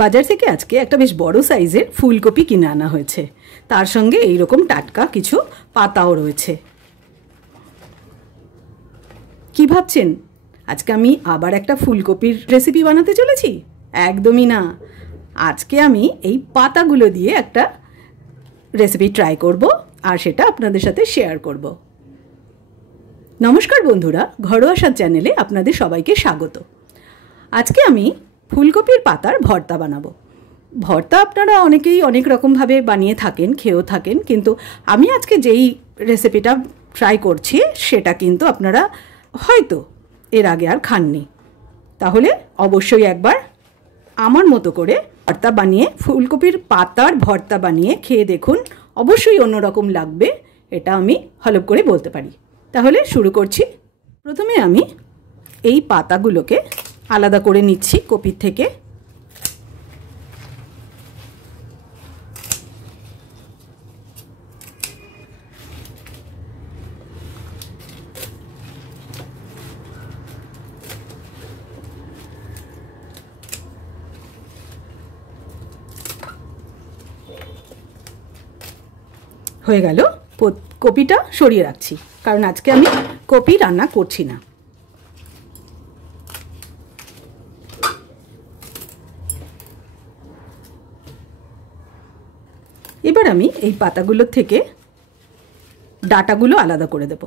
বাজার থেকে আজকে একটা বেশ বড় সাইজের ফুলকপি কিনে আনা হয়েছে। তার সঙ্গে এই রকম টাটকা কিছু পাতাও রয়েছে। কি ভাবছেন আজকে আমি আবার একটা ফুলকপির রেসিপি বানাতে চলেছি? একদমই না। আজকে আমি এই পাতাগুলো দিয়ে একটা রেসিপি ট্রাই করব আর সেটা আপনাদের সাথে শেয়ার করব। নমস্কার বন্ধুরা, ঘরোয়া স্বাদ চ্যানেলে আপনাদের সবাইকে স্বাগত। আজকে আমি ফুলকপির পাতার ভর্তা বানাবো। ভর্তা আপনারা অনেকেই অনেক রকমভাবে বানিয়ে থাকেন, খেয়েও থাকেন, কিন্তু আমি আজকে যেই রেসিপিটা ট্রাই করছি সেটা কিন্তু আপনারা হয়তো এর আগে আর খাননি। তাহলে অবশ্যই একবার আমার মতো করে ভর্তা বানিয়ে, ফুলকপির পাতার ভর্তা বানিয়ে খেয়ে দেখুন। অবশ্যই অন্যরকম লাগবে, এটা আমি হলফ করে বলতে পারি। তাহলে শুরু করছি। প্রথমে আমি এই পাতাগুলোকে আলাদা করে নিচ্ছি কপির থেকে। হয়ে গেল, কপিটা সরিয়ে রাখছি, কারণ আজকে আমি কপি রান্না করছি না। এবার আমি এই পাতাগুলোর থেকে ডাঁটাগুলো আলাদা করে দেব।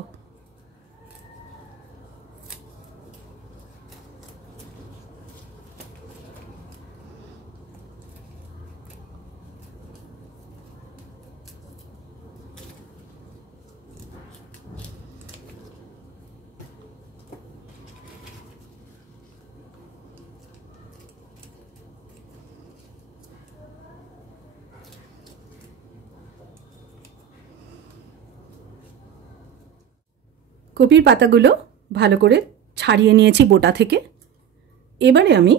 কপির পাতাগুলো ভালো করে ছাড়িয়ে নিয়েছি বোটা থেকে। এবারে আমি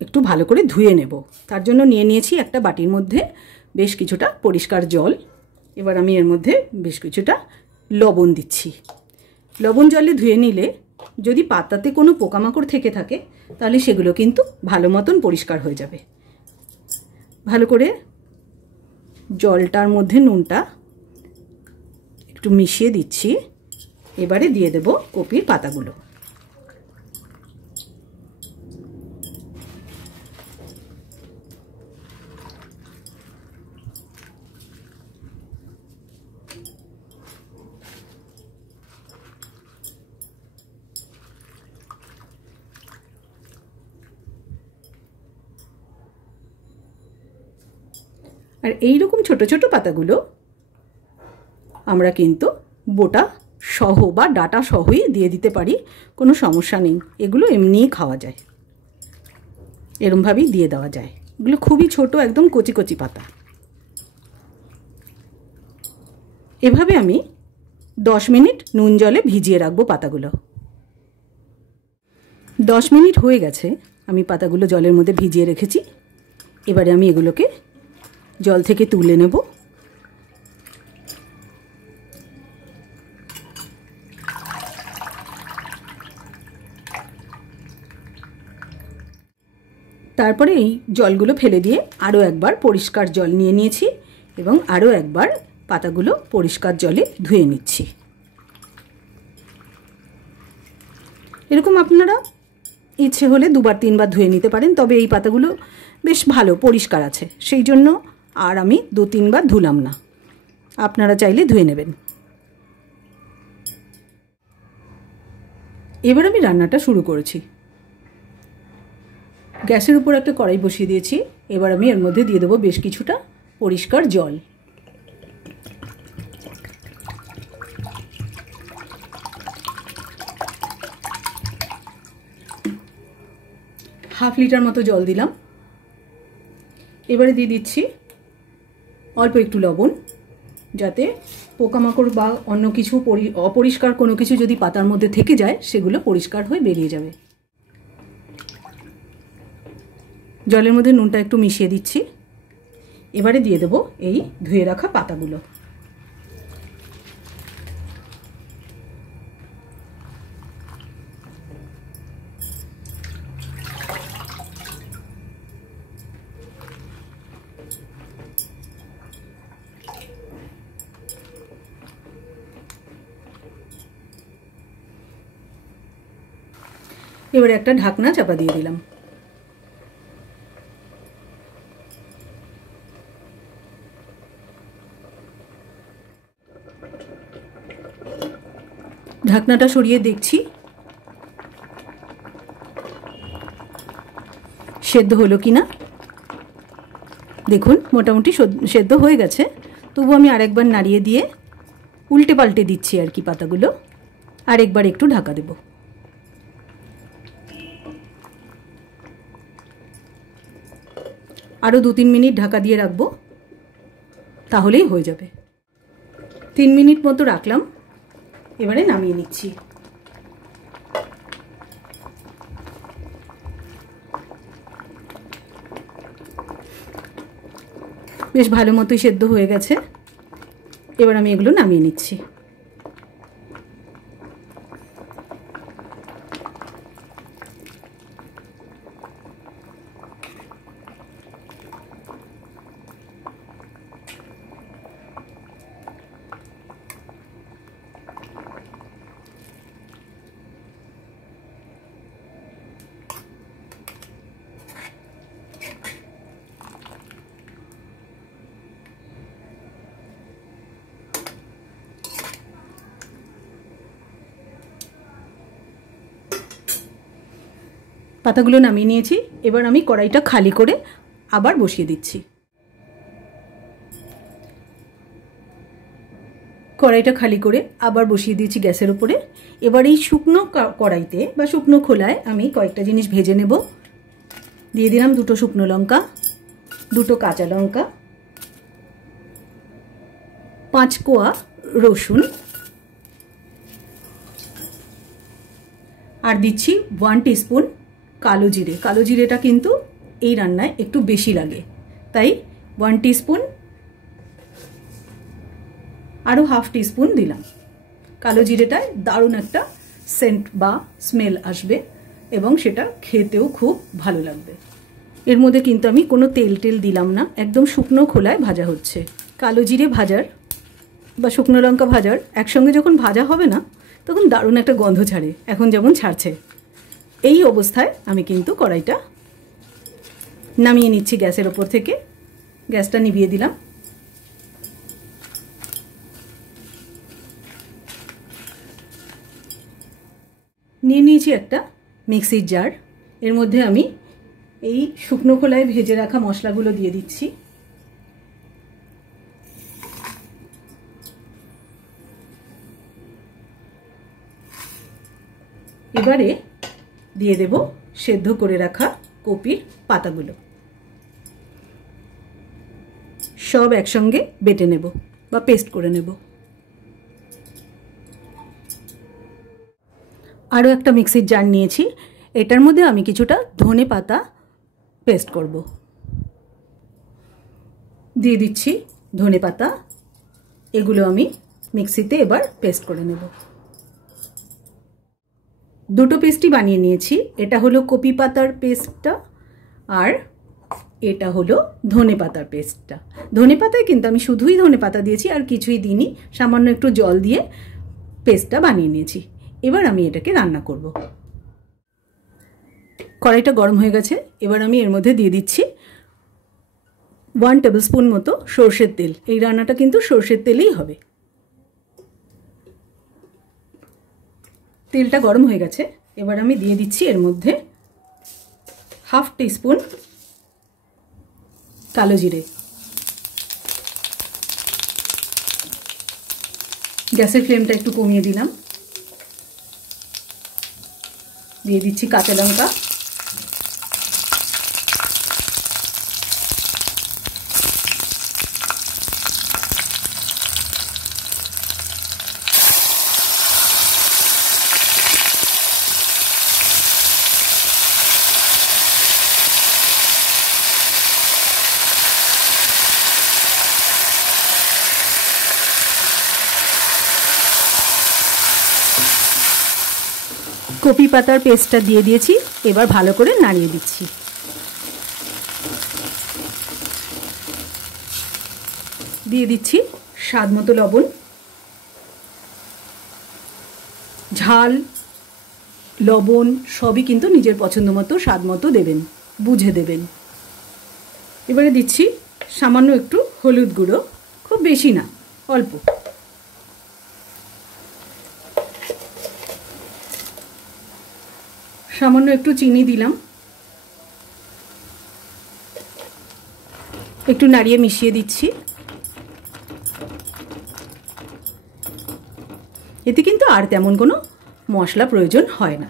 একটু ভালো করে ধুয়ে নেব। তার জন্য নিয়ে নিয়েছি একটা বাটির মধ্যে বেশ কিছুটা পরিষ্কার জল। এবার আমি এর মধ্যে বেশ কিছুটা লবণ দিচ্ছি। লবণ জলে ধুয়ে নিলে যদি পাতাতে কোনো পোকামাকড় থেকে থাকে তাহলে সেগুলো কিন্তু ভালো মতন পরিষ্কার হয়ে যাবে। ভালো করে জলটার মধ্যে নুনটা একটু মিশিয়ে দিচ্ছি। এবারে দিয়ে দেব কপির পাতাগুলো। আর এই রকম ছোট ছোট পাতাগুলো আমরা কিন্তু বোটা সহ বা ডাটা সহই দিয়ে দিতে পারি, কোনো সমস্যা নেই। এগুলো এমনিই খাওয়া যায়, এরমভাবেই দিয়ে দেওয়া যায়। এগুলো খুবই ছোট, একদম কচি কচি পাতা। এভাবে আমি 10 মিনিট নুন জলে ভিজিয়ে রাখবো পাতাগুলো। 10 মিনিট হয়ে গেছে, আমি পাতাগুলো জলের মধ্যে ভিজিয়ে রেখেছি। এবারে আমি এগুলোকে জল থেকে তুলে নেব। তারপরে এই জলগুলো ফেলে দিয়ে আরও একবার পরিষ্কার জল নিয়ে নিয়েছি এবং আরও একবার পাতাগুলো পরিষ্কার জলে ধুয়ে নিচ্ছি। এরকম আপনারা ইচ্ছে হলে 2বার 3বার ধুয়ে নিতে পারেন, তবে এই পাতাগুলো বেশ ভালো পরিষ্কার আছে, সেই জন্য আর আমি 2-3বার ধুলাম না। আপনারা চাইলে ধুয়ে নেবেন। এবার আমি রান্নাটা শুরু করেছি। গ্যাসের উপর একটা কড়াই বসিয়ে দিয়েছি। এবার আমি এর মধ্যে দিয়ে দেবো বেশ কিছুটা পরিষ্কার জল। ½ লিটার মতো জল দিলাম। এবারে দিয়ে দিচ্ছি অল্প একটু লবণ, যাতে পোকামাকড় বা অন্য কিছু অপরিষ্কার কোনো কিছু যদি পাতার মধ্যে থেকে যায় সেগুলো পরিষ্কার হয়ে বেরিয়ে যাবে। জলের মধ্যে নুনটা একটু মিশিয়ে দিচ্ছি। এবারে দিয়ে দেবো এই ধুয়ে রাখা পাতাগুলো। এবারে একটা ঢাকনা চাপা দিয়ে দিলাম। ঢাকনাটা সরিয়ে দেখছি সেদ্ধ হলো কিনা। দেখুন মোটামুটি সেদ্ধ হয়ে গেছে, তবু আমি আরেকবার নাড়িয়ে দিয়ে উল্টে পাল্টে দিচ্ছি আর কি পাতাগুলো। আরেকবার একটু ঢাকা দেব। আরও 2-3 মিনিট ঢাকা দিয়ে রাখবো, তাহলেই হয়ে যাবে। 3 মিনিট মতো রাখলাম, এবারে নামিয়ে নিচ্ছি। বেশ ভালো মতোই সেদ্ধ হয়ে গেছে, এবার আমি এগুলো নামিয়ে নিচ্ছি। পাতাগুলো নামিয়ে নিয়েছি, এবার আমি কড়াইটা খালি করে আবার বসিয়ে দিচ্ছি। কড়াইটা খালি করে আবার বসিয়ে দিয়েছি গ্যাসের উপরে। এবার এই শুকনো কড়াইতে বা শুকনো খোলায় আমি কয়েকটা জিনিস ভেজে নেব। দিয়ে দিলাম 2টো শুকনো লঙ্কা, 2টো কাঁচা লঙ্কা, 5 কোয়া রসুন, আর দিচ্ছি 1 টিস্পুন কালো জিরে। কালো জিরেটা কিন্তু এই রান্নায় একটু বেশি লাগে, তাই 1 টিস্পুন, আরও হাফ টিস্পুন দিলাম। কালো জিরেটায় দারুণ একটা সেন্ট বা স্মেল আসবে এবং সেটা খেতেও খুব ভালো লাগবে। এর মধ্যে কিন্তু আমি কোনো তেল দিলাম না, একদম শুকনো খোলায় ভাজা হচ্ছে। কালো জিরে ভাজার বা শুকনো লঙ্কা ভাজার একসঙ্গে যখন ভাজা হবে না, তখন দারুণ একটা গন্ধ ছাড়ে, এখন যেমন ছাড়ছে। এই অবস্থায় আমি কিন্তু কড়াইটা নামিয়ে নিচ্ছি গ্যাসের ওপর থেকে। গ্যাসটা নিভিয়ে দিলাম। নিয়ে নিয়েছি একটা মিক্সির জার, এর মধ্যে আমি এই শুকনো খোলায় ভেজে রাখা মশলাগুলো দিয়ে দিচ্ছি। এবারে দিয়ে দেব সেদ্ধ করে রাখা কপির পাতাগুলো, সব একসঙ্গে বেটে নেব বা পেস্ট করে নেব। আরও একটা মিক্সির জার নিয়েছি, এটার মধ্যে আমি কিছুটা ধনে পাতা পেস্ট করব। দিয়ে দিচ্ছি ধনে পাতা, এগুলো আমি মিক্সিতে এবার পেস্ট করে নেব। 2টো পেস্টই বানিয়ে নিয়েছি। এটা হলো কপি পাতার পেস্টটা, আর এটা হলো ধনে পাতার পেস্টটা। ধনে পাতায় কিন্তু আমি শুধুই ধনে পাতা দিয়েছি, আর কিছুই দিইনি, সামান্য একটু জল দিয়ে পেস্টটা বানিয়ে নিয়েছি। এবার আমি এটাকে রান্না করব। কড়াইটা গরম হয়ে গেছে, এবার আমি এর মধ্যে দিয়ে দিচ্ছি 1 টেবিলস্পুন মতো সর্ষের তেল। এই রান্নাটা কিন্তু সর্ষের তেলেই হবে। তেলটা গরম হয়ে গেছে, এবার আমি দিয়ে দিচ্ছি এর মধ্যে হাফ টিস্পুন কালো জিরে। গ্যাসের ফ্লেমটা একটু কমিয়ে দিলাম। দিয়ে দিচ্ছি কাঁচা লঙ্কা, কপি পাতার পেস্টটা দিয়ে দিয়েছি, এবার ভালো করে নাড়িয়ে দিচ্ছি। দিয়ে দিচ্ছি স্বাদ মতো লবণ। ঝাল লবণ সবই কিন্তু নিজের পছন্দ মতো স্বাদ মতো দেবেন, বুঝে দেবেন। এবারে দিচ্ছি সামান্য একটু হলুদ গুঁড়ো, খুব বেশি না, অল্প। সামান্য একটু চিনি দিলাম, একটু নাড়িয়ে মিশিয়ে দিচ্ছি। এতে কিন্তু আর তেমন কোনো মশলা প্রয়োজন হয় না।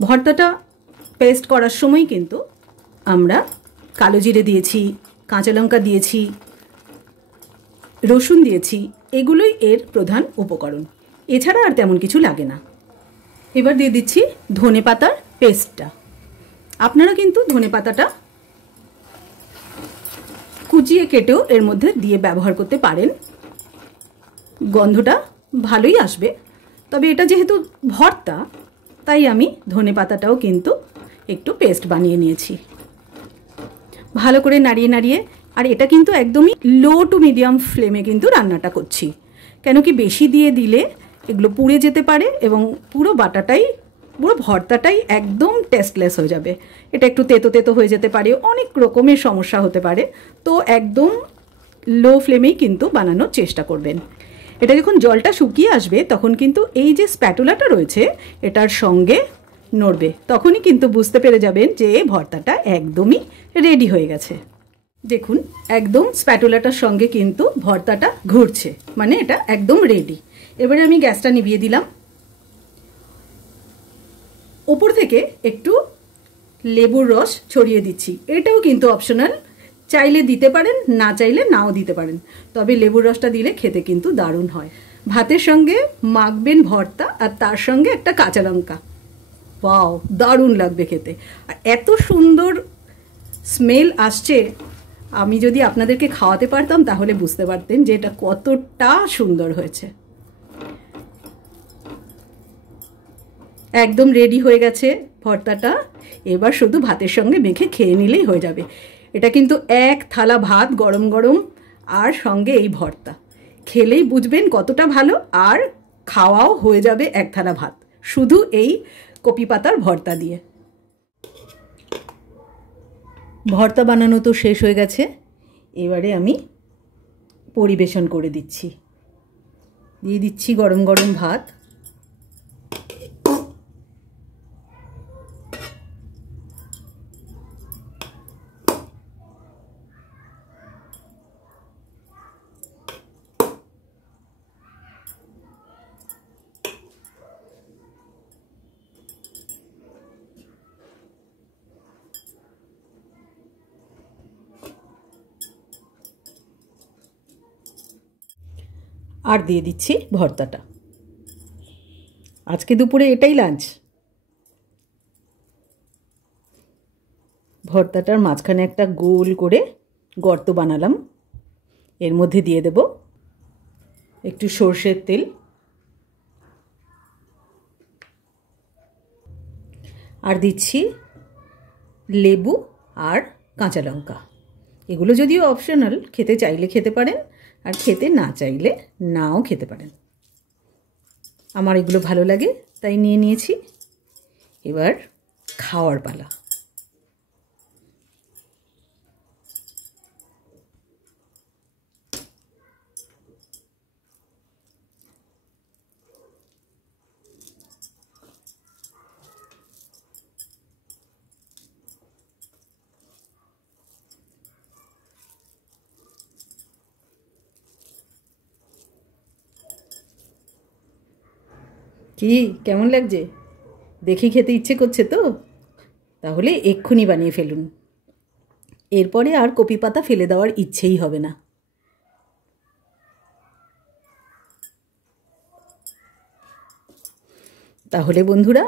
ভর্তাটা পেস্ট করার সময় কিন্তু আমরা কালো জিরে দিয়েছি, কাঁচা লঙ্কা দিয়েছি, রসুন দিয়েছি, এগুলোই এর প্রধান উপকরণ, এছাড়া আর তেমন কিছু লাগে না। এবার দিয়ে দিচ্ছি ধনেপাতার পেস্টটা। আপনারা কিন্তু ধনেপাতাটা কুচিয়ে কেটেও এর মধ্যে দিয়ে ব্যবহার করতে পারেন, গন্ধটা ভালোই আসবে। তবে এটা যেহেতু ভর্তা, তাই আমি ধনেপাতাটাও কিন্তু একটু পেস্ট বানিয়ে নিয়েছি। ভালো করে নাড়িয়ে নাড়িয়ে, আর এটা কিন্তু একদমই লো টু মিডিয়াম ফ্লেমে কিন্তু রান্নাটা করছি, কেন কি বেশি দিয়ে দিলে এগুলো পুড়ে যেতে পারে এবং পুরো বাটাটাই, পুরো ভর্তাটাই একদম টেস্টলেস হয়ে যাবে। এটা একটু তেতো তেতো হয়ে যেতে পারে, অনেক রকমের সমস্যা হতে পারে। তো একদম লো ফ্লেমেই কিন্তু বানানোর চেষ্টা করবেন। এটা যখন জলটা শুকিয়ে আসবে তখন কিন্তু এই যে স্প্যাটুলাটা রয়েছে এটার সঙ্গে নড়বে, তখনই কিন্তু বুঝতে পেরে যাবেন যে ভর্তাটা একদমই রেডি হয়ে গেছে। দেখুন একদম স্প্যাটুলাটার সঙ্গে কিন্তু ভর্তাটা ঘুরছে, মানে এটা একদম রেডি। এবারে আমি গ্যাসটা নিভিয়ে দিলাম। ওপর থেকে একটু লেবুর রস ছড়িয়ে দিচ্ছি, এটাও কিন্তু অপশনাল, চাইলে দিতে পারেন, না চাইলে নাও দিতে পারেন, তবে লেবুর রসটা দিলে খেতে কিন্তু দারুণ হয়। ভাতের সঙ্গে মাখবেন ভর্তা আর তার সঙ্গে একটা কাঁচা লঙ্কা, ওয়াও, দারুণ লাগবে খেতে। আর এত সুন্দর স্মেল আসছে, আমি যদি আপনাদেরকে খাওয়াতে পারতাম তাহলে বুঝতে পারতেন যে এটা কতটা সুন্দর হয়েছে। একদম রেডি হয়ে গেছে ভর্তাটা। এবার শুধু ভাতের সঙ্গে মেখে খেয়ে নিলেই হয়ে যাবে। এটা কিন্তু এক থালা ভাত গরম গরম আর সঙ্গে এই ভর্তা, খেলেই বুঝবেন কতটা ভালো, আর খাওয়াও হয়ে যাবে এক থালা ভাত শুধু এই কপি পাতার ভর্তা দিয়ে। ভর্তা বানানো তো শেষ হয়ে গেছে, এবারে আমি পরিবেশন করে দিচ্ছি। দিয়ে দিচ্ছি গরম গরম ভাত। আর দিয়ে দিচ্ছি ভর্তাটা। আজকে দুপুরে এটাই লাঞ্চ। ভর্তাটার মাঝখানে একটা গোল করে গর্ত বানালাম, এর মধ্যে দিয়ে দেব একটু সর্ষের তেল, আর দিচ্ছি লেবু আর কাঁচা লঙ্কা। এগুলো যদিও অপশনাল, খেতে চাইলে খেতে পারেন আর খেতে না চাইলে নাও খেতে পারেন। আমার এগুলো ভালো লাগে তাই নিয়ে নিয়েছি। এবার খাওয়ার পালা। কি কেমন লাগছে? দেখে খেতে ইচ্ছে করছে তো? তাহলে এক্ষুনি বানিয়ে ফেলুন, এরপরে আর কপি পাতা ফেলে দেওয়ার ইচ্ছেই হবে না। তাহলে বন্ধুরা,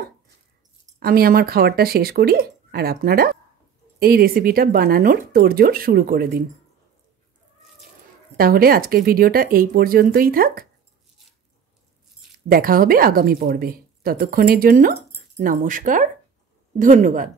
আমি আমার খাবারটা শেষ করি আর আপনারা এই রেসিপিটা বানানোর তোড়জোড় শুরু করে দিন। তাহলে আজকের ভিডিওটা এই পর্যন্তই থাক, দেখা হবে আগামী পর্বে। ততক্ষণের জন্য নমস্কার, ধন্যবাদ।